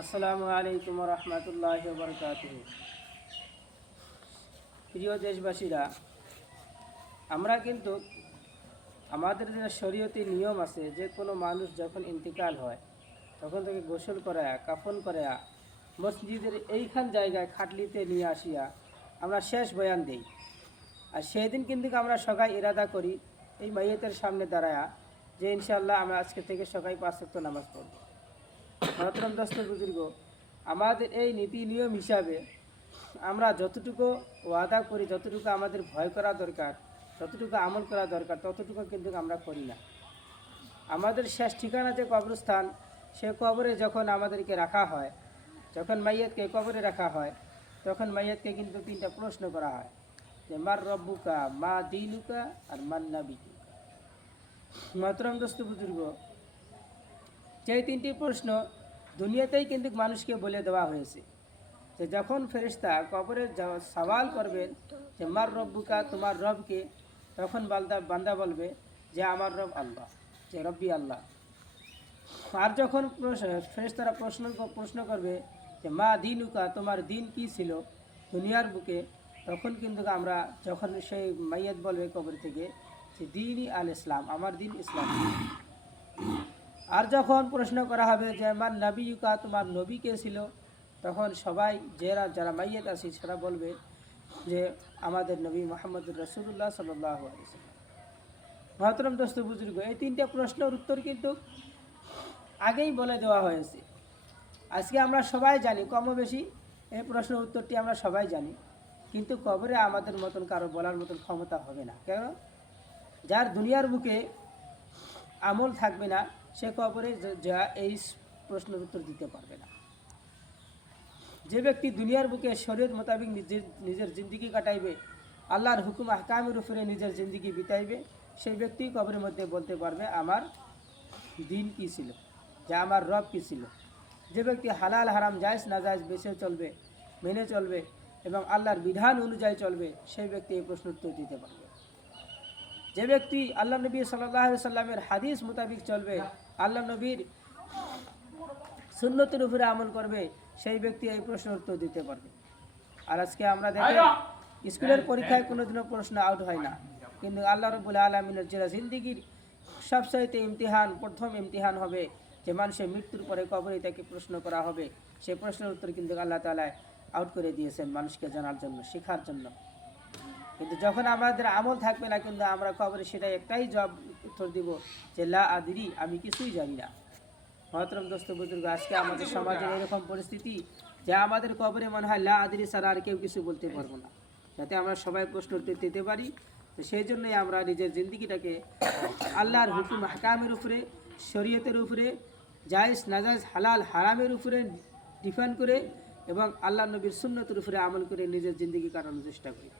আসসালামু আলাইকুম রহমতুল্লাহ বরকাতুহ। প্রিয় দেশবাসীরা, আমরা কিন্তু আমাদের যে শরীয়তি নিয়ম আছে, যে কোনো মানুষ যখন ইন্তিকাল হয় তখন তাকে গোসল করায়া কাফন করায়া মসজিদের এইখান জায়গায় খাটলিতে নিয়ে আসিয়া আমরা শেষ বয়ান দেই। আর সেই দিন কিন্তু আমরা সবাই ইরাদা করি এই মাইয়েতের সামনে দাঁড়ায়া যে ইনশাআল্লাহ আমরা আজকে থেকে সবাই 5 ওয়াক্ত নামাজ পড়ব। মহতরম দোস্ত বুজুর্গ, আমাদের এই নীতি নিয়ম হিসাবে আমরা যতটুকু ওয়াদা করি, যতটুকু আমাদের ভয় করা দরকার, যতটুকু আমল করা দরকার, ততটুকু কিন্তু আমরা করি না। আমাদের শেষ ঠিকানা যে কবরস্থান, সে কবরে যখন আমাদেরকে রাখা হয়, যখন মাইয়াতকে কবরে রাখা হয়, তখন মাইয়াতকে কিন্তু 3টা প্রশ্ন করা হয় যে মার রব্বুকা, মা দিনুকা, আর মান নাবিকুকা। মহতরম দোস্ত বুজুর্গ, সেই 3টি প্রশ্ন দুনিয়াতেই কিন্তু মানুষকে বলে দেওয়া হয়েছে যে যখন ফেরেশতা কবরে সওয়াল করবেন যে মার রব্বুকা, তোমার রবকে, তখন বান্দা বলবে যে আমার রব আল্লাহ, যে রব্বি আল্লাহ। আর যখন ফেরেশতারা প্রশ্ন করবে যে মা দিনুকা, তোমার দিন কি ছিল দুনিয়ার বুকে, তখন কিন্তু আমরা যখন সেই মাইয়াত বলবে কবর থেকে যে দিনই আল ইসলাম, আমার দিন ইসলাম। আর যখন প্রশ্ন করা হবে যে আমার নবীকা, তোমার নবী কে ছিল, তখন সবাই যারা মাইয়াত আছে সেটা বলবে যে আমাদের নবী মুহাম্মদুর রাসূলুল্লাহ সাল্লাল্লাহু আলাইহি ওয়াসাল্লাম। মহতরম দোস্ত বুজুর্গ, এই 3টা প্রশ্নের উত্তর কিন্তু আগেই বলে দেওয়া হয়েছে। আজকে আমরা সবাই জানি, কম বেশি এই প্রশ্নের উত্তরটি আমরা সবাই জানি, কিন্তু কবরে আমাদের মতন কারো বলার মতন ক্ষমতা হবে না। কেন? যার দুনিয়ার বুকে আমল থাকবে না, সে কবরে যা এই প্রশ্নের উত্তর দিতে পারবে না। যে ব্যক্তি দুনিয়ার বুকে শরীয়ত মোতাবেক নিজের জিন্দিগি কাটাইবে, আল্লাহর হুকুম আহকামের উপরে নিজের জিন্দিগি বিতাইবে, সেই ব্যক্তি কবরের মধ্যে বলতে পারবে আমার দিন কী ছিল, যে আমার রব কী ছিল। যে ব্যক্তি হালাল হারাম জায়েজ নাজায়েজ বেছে চলবে, মেনে চলবে এবং আল্লাহর বিধান অনুযায়ী চলবে, সেই ব্যক্তি এই প্রশ্ন উত্তর দিতে পারবে। যে ব্যক্তি আল্লাহ নবী সাল্লাল্লাহু আলাইহি সাল্লামের হাদিস মোতাবেক চলবে, আল্লাহ নবীর সুন্নতের উপরে আমল করবে, সেই ব্যক্তি এই প্রশ্নের উত্তর দিতে পারবে। আর আজকে আমরা দেখি স্কুলের পরীক্ষায় কোনোদিনও প্রশ্ন আউট হয় না, কিন্তু আল্লাহ রাব্বুল আলামিনের যেটা জিন্দিগির সবচাইতে ইমতিহান, প্রথম ইমতিহান হবে যে মানুষের মৃত্যুর পরে কবরে তাকে প্রশ্ন করা হবে, সেই প্রশ্নের উত্তর কিন্তু আল্লাহ তাআলা আউট করে দিয়েছেন মানুষকে জানার জন্য, শেখার জন্য। কিন্তু যখন আমাদের আমল থাকবে না, কিন্তু আমরা কবরে সেটাই একটাই জবাব উত্তর দিব যে লা আদরি, আমি কিছুই জানি না। মহতরম দোস্ত বুজুর্গ, আজকে আমাদের সমাজের এরকম পরিস্থিতি যে আমাদের কবরে মনে হয় লা আদরি ছাড়া আর কেউ কিছু বলতে পারবো না, যাতে আমরা সবাই প্রশ্ন উত্তর দিতে পারি। তো সেই জন্যই আমরা নিজের জিন্দিগিটাকে আল্লাহর হুকুম আহকামের উপরে, শরীয়তের উপরে, জায়েজ নাজায়েজ হালাল হারামের উপরে ডিফেন্ড করে এবং আল্লাহ নবীর সুন্নতের উপরে আমল করে নিজের জিন্দিগি কাটানোর চেষ্টা করি।